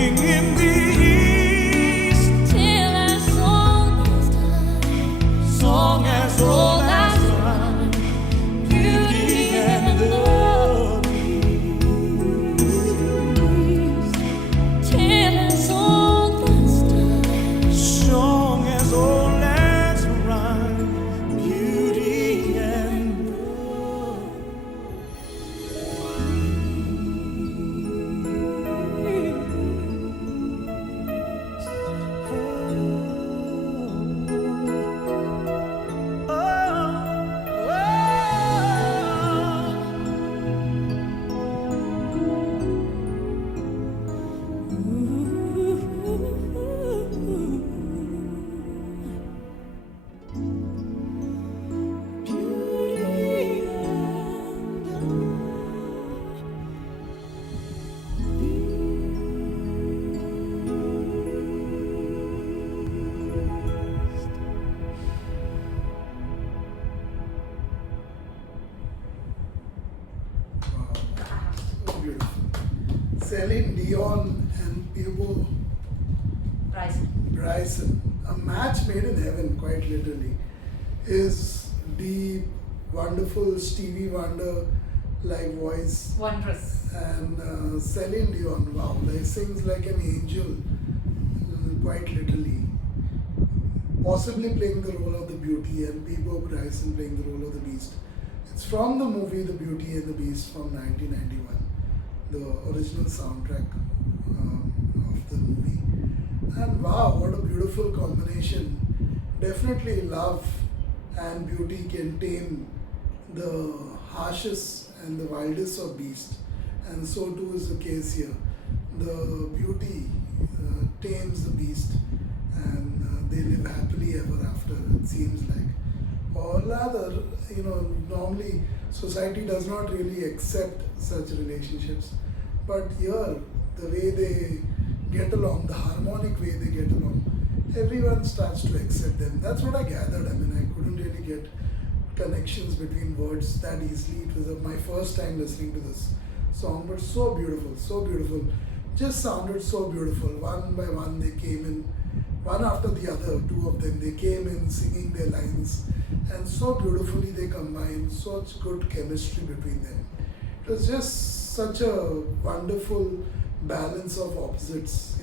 sing in the east. till our song is done. Song as old as time, beauty and the beast. Till our song is done. Song as old as rhyme, beauty and the So beautiful. Céline, Dion, and Peabo, Bryson. A match made in heaven, quite literally. His deep, wonderful Stevie Wonder like voice. Wondrous. And Céline Dion, wow, he sings like an angel, quite literally. Possibly playing the role of the beauty, and Peabo Bryson playing the role of the beast. It's from the movie The Beauty and the Beast from 1991, the original soundtrack of the movie. And wow, what a beautiful combination. Definitely love and beauty can tame the harshest and the wildest of beasts, and so too is the case here. The beauty tames the beast, and they live happily ever after, it seems like. Or rather, normally society does not really accept such relationships, but here, the way they get along, the harmonic way they get along, everyone starts to accept them. That's what I gathered. I mean, I couldn't really get connections between words that easily. It was my first time listening to this song, but so beautiful, so beautiful. Just sounded so beautiful. One by one, they came in, one after the other, two of them, they came in singing their lines, and so beautifully they combined, such good chemistry between them. It was just such a wonderful balance of opposites,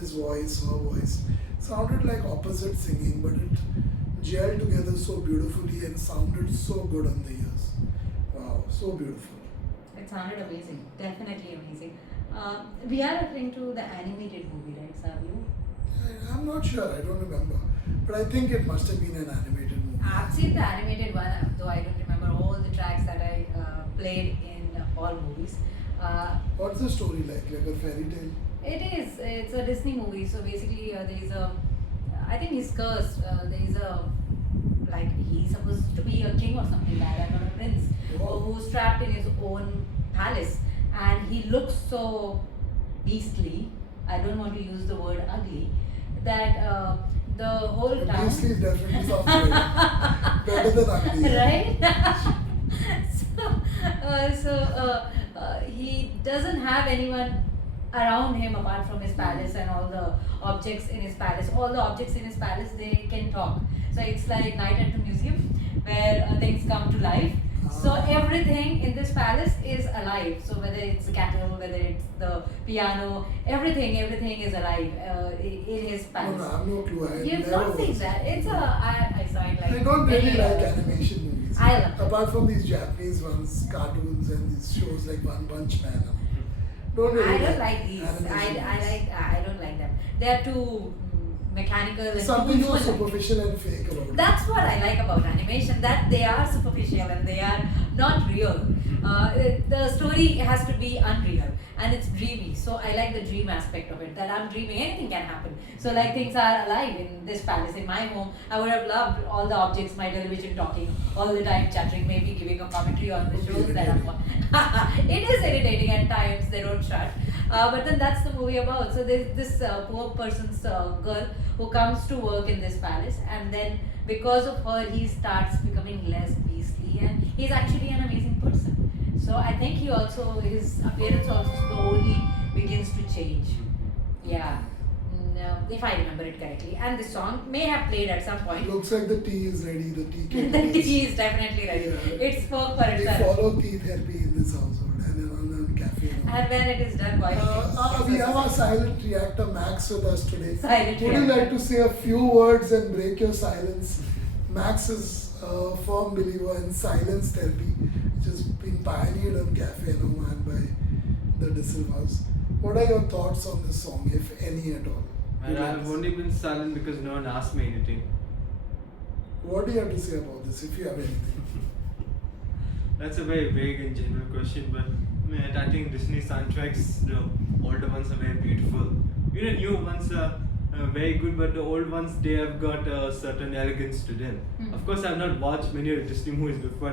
his voice, her voice. Sounded like opposite singing, but it gelled together so beautifully and sounded so good on the ears. Wow, so beautiful. It sounded amazing. Definitely amazing. We are referring to the animated movie, right, Savio? I'm not sure, I don't remember. But I think it must have been an animated movie. I've seen the animated one, though I don't remember all the tracks that I played in all movies. What's the story like? Like a fairy tale? It is. It's a Disney movie. So basically, there's a. I think he's cursed. There's a. Like he's supposed to be a king or something like that, or a prince, who's trapped in his own palace, and he looks so beastly. I don't want to use the word ugly. That the whole town. Beastly is definitely sounds better than ugly. Right? He doesn't have anyone around him apart from his palace and all the objects in his palace. All the objects in his palace, they can talk. So it's like Night at the Museum where things come to life. So everything in this palace is alive. So whether it's the cattle, whether it's the piano, everything is alive in his palace. No, I have no clue. You've not seen that. It's I saw it like. I don't really like animation movies. I love it. Apart from these Japanese ones, cartoons and these shows like One Punch Man. Don't really I don't like these. animation movies. I don't like them. They're too mechanical and Something too so human. superficial and fake about it. That's what I like about animation, that they are superficial and they are not real. The story has to be unreal and it's dreamy. So I like the dream aspect of it, that I'm dreaming, anything can happen. So like things are alive in this palace, in my home. I would have loved all the objects, my television talking all the time, chattering, maybe giving a commentary on the shows that I'm watching. It is irritating at times, they don't shut. But then that's the movie about. So there's this poor person's girl who comes to work in this palace, and then because of her he starts becoming less beastly, and he's actually an amazing person. So I think his appearance also slowly begins to change. Yeah. If I remember it correctly. And the song may have played at some point. Looks like the tea is ready. The tea The kettle tea is definitely ready. Yeah. It spoke for We itself. follow tea therapy in this household and on cafe. And when it is done, boy. We have our silent reactor Max with us today. Silent Would you reactor. like to say a few words and break your silence? Max is a firm believer in silence therapy, which has been pioneered on Cafe Enoma and by the De Silvas. What are your thoughts on this song, if any at all? And I've only been silent because no one asked me anything. What do you have to say about this, if you have anything? That's a very vague and general question, but man, I think Disney soundtracks, the older ones are very beautiful. Even the new ones are very good, but the old ones, they have got a certain elegance to them. Mm. Of course, I've not watched many of the Disney movies before,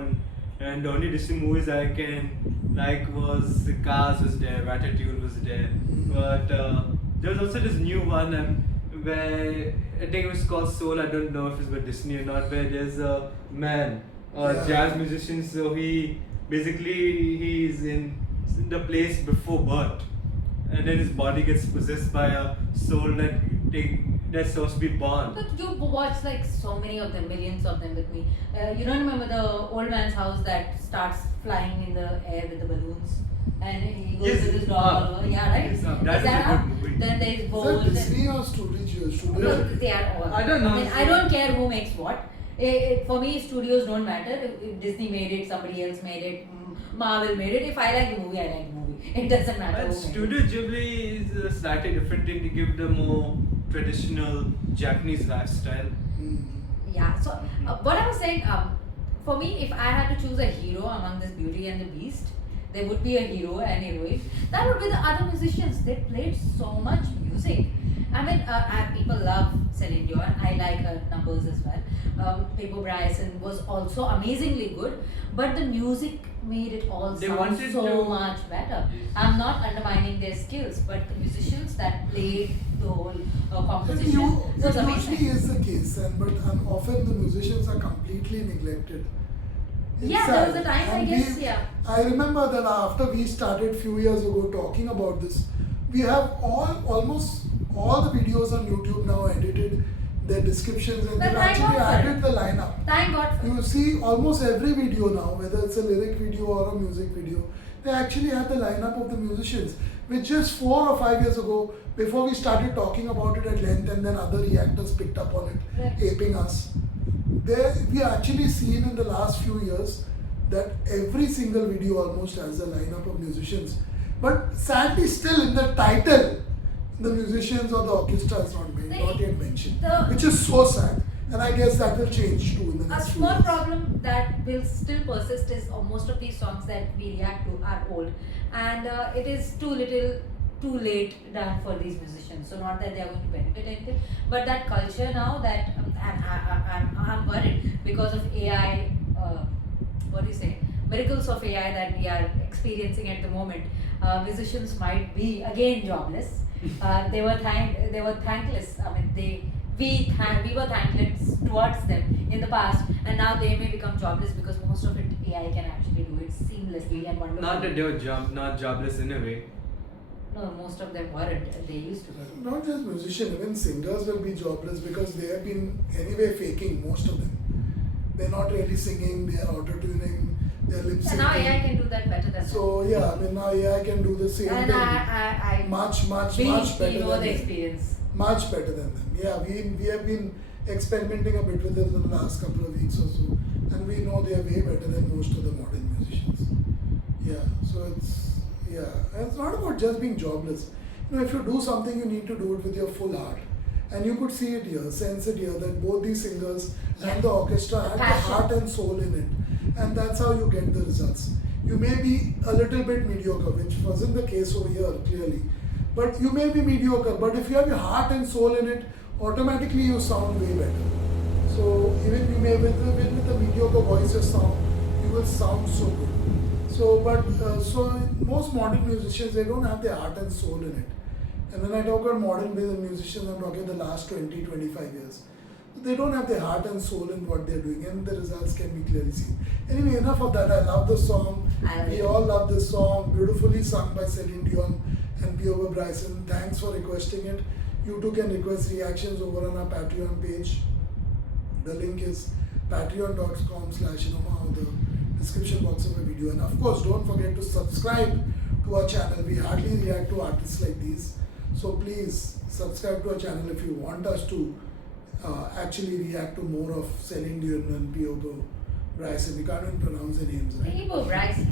and the only Disney movies I can like was Cars was there, Ratatouille was there, but there was also this new one where I think it was called Soul. I don't know if it's by Disney or not. Where there's a man, a Yeah. jazz musician. So he's in the place before birth, and then his body gets possessed by a soul that's supposed to be born. But you watch like so many of them, millions of them with me. You don't remember the old man's house that starts flying in the air with the balloons? And he goes Yes. with his dog. Yeah, right? Yes, that Is is a good up? movie. Then there is Is Bold. that Disney or Studio? No, they are all. I don't know. I mean, I don't care who makes what. For me, studios don't matter. If Disney made it, somebody else made it, Marvel made it. If I like the movie, I like the movie. It doesn't matter. But who made Studio it. Ghibli is a slightly different thing to give the more traditional Japanese lifestyle. Yeah. So what I was saying, for me, if I had to choose a hero among this Beauty and the Beast, there would be a hero and heroine. That would be the other musicians. They played so much music. I mean, people love Céline Dion. I like her numbers as well. Peabo Bryson was also amazingly good, but the music made it all They sound wanted so to- much better. Yes. I'm not undermining their skills, but the musicians that played the whole It composition was usually amazing. is the case, but often the musicians are completely neglected. It's Yeah, there was sad. a time, I And guess, yeah. I remember that after we started few years ago talking about this, we have almost all the videos on YouTube now edited, their descriptions, and But they've thank actually God for added it. the lineup. Thank God for You see almost every video now, whether it's a lyric video or a music video, they actually have the lineup of the musicians, which just 4 or 5 years ago, before we started talking about it at length and then other reactors picked up on it, Right. aping us. We actually seen in the last few years that every single video almost has a lineup of musicians. But sadly still in the title, the musicians or the orchestra is not yet mentioned, which is so sad. And I guess that will change too in the A next few small years. problem that will still persist is most of these songs that we react to are old, and it is too late done for these musicians. So not that they are going to benefit anything, but that culture now that I'm worried because of AI. What do you say? Miracles of AI that we are experiencing at the moment. Musicians might be again jobless. They were thankless. I mean, we were thankless towards them in the past, and now they may become jobless because most of it AI can actually do it seamlessly and wonderfully. Not that they were not jobless in a way. No, most of them weren't. They used to be. Not just musicians, even singers will be jobless because they have been anyway faking, most of them. They're not really singing, they are auto-tuning, they are lip And now AI syncing. can do that better than So yeah, I mean now AI can do the same and thing. I Much we better know than the them. experience. Much better than them. Yeah, we have been experimenting a bit with it in the last couple of weeks or so, and we know they are way better than most of the modern musicians. Yeah, so it's not about just being jobless. You know, if you do something, you need to do it with your full heart, and you could see it here, sense it here, that both these singers and the orchestra had the Passion. heart and soul in it, and that's how you get the results. You may be a little bit mediocre, which wasn't the case over here clearly, but you may be mediocre, but if you have your heart and soul in it, automatically you sound way better. So even you may with a mediocre voice or sound, you will sound so good. So most modern musicians, they don't have their heart and soul in it. And when I talk about modern musicians, I'm talking the last 20, 25 years. They don't have their heart and soul in what they're doing, and the results can be clearly seen. Anyway, enough of that. I love the song. I love We it. all love this song. Beautifully sung by Céline Dion. and Peabo Bryson. Thanks for requesting it. You too can request reactions over on our Patreon page. The link is patreon.com/Enoma or the description box of the video. And of course, don't forget to subscribe to our channel. We hardly react to artists like these. So please subscribe to our channel if you want us to actually react to more of Céline, Dion and Peabo Bryson. We can't even pronounce their names right. Peabo Bryson.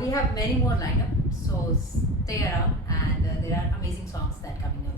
We have many more lineup, so stay around, and there are amazing songs that coming your way.